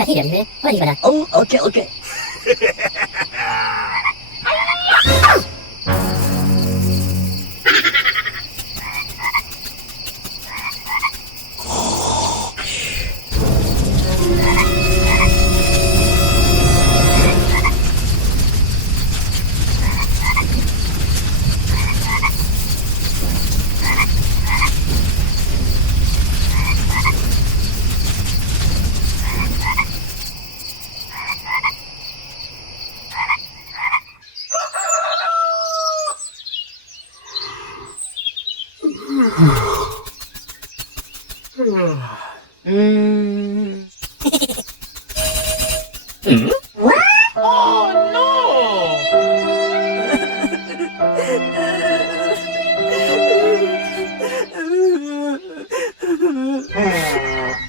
が手入れるね。ほら、いいかな。Oh, okay, okay.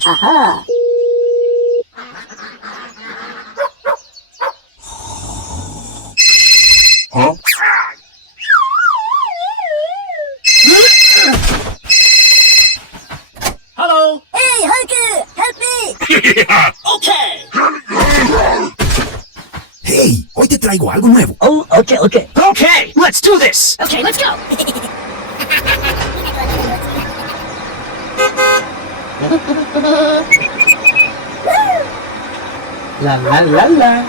Aha! Huh? Hello. Hey, Hulk! Help me! Okay. Hey, hoy te traigo algo nuevo. Oh, okay, okay. Okay. Let's do this. Okay, let's go! La la la la.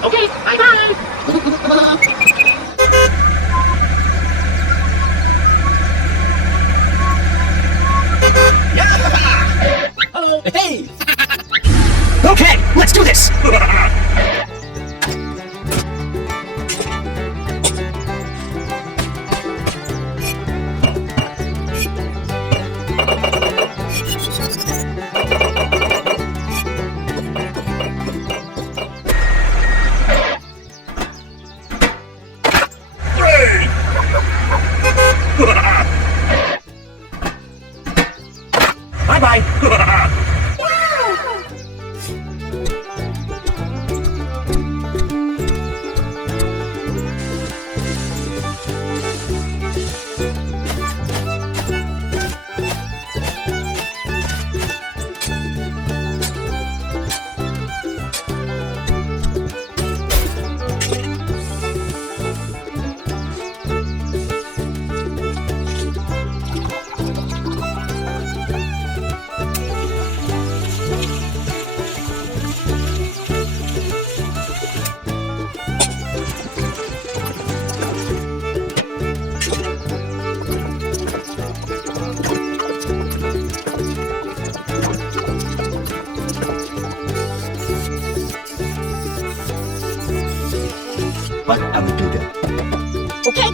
Okay. Bye-bye. Hello. Hey. Okay. Let's do this. Bye-bye. What I will do that. Okay.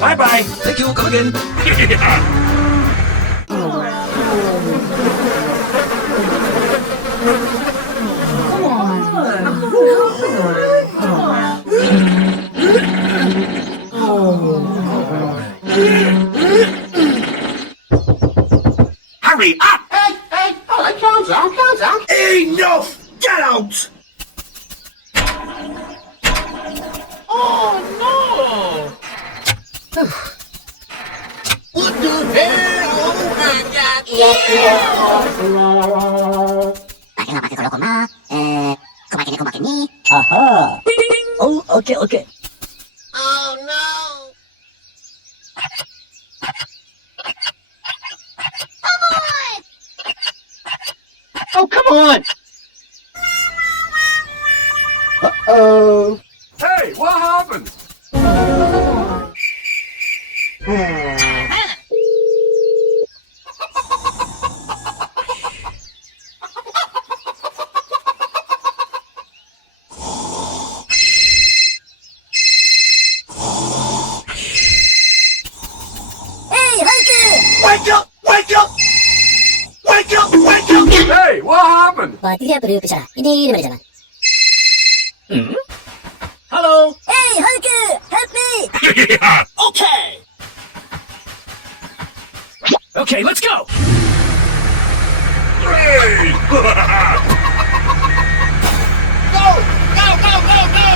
Bye-bye. Thank you, come again. Hurry up! Enough! Get out! Pakai kalau koma, koma kini. Aha. Oh, okay, okay. Oh, come on! Uh-oh. Hey, what happened? Hey, Hulky! Wake up! Wake up! Wake up! Wake up! Hey, what happened? Berarti dia berubah. Ini mana jalan? Hello? Hey, Hulky! Help me! Okay! Okay, let's go! Hooray! Go! Go, go, go, go!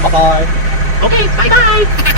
Bye-bye. Okay, bye-bye!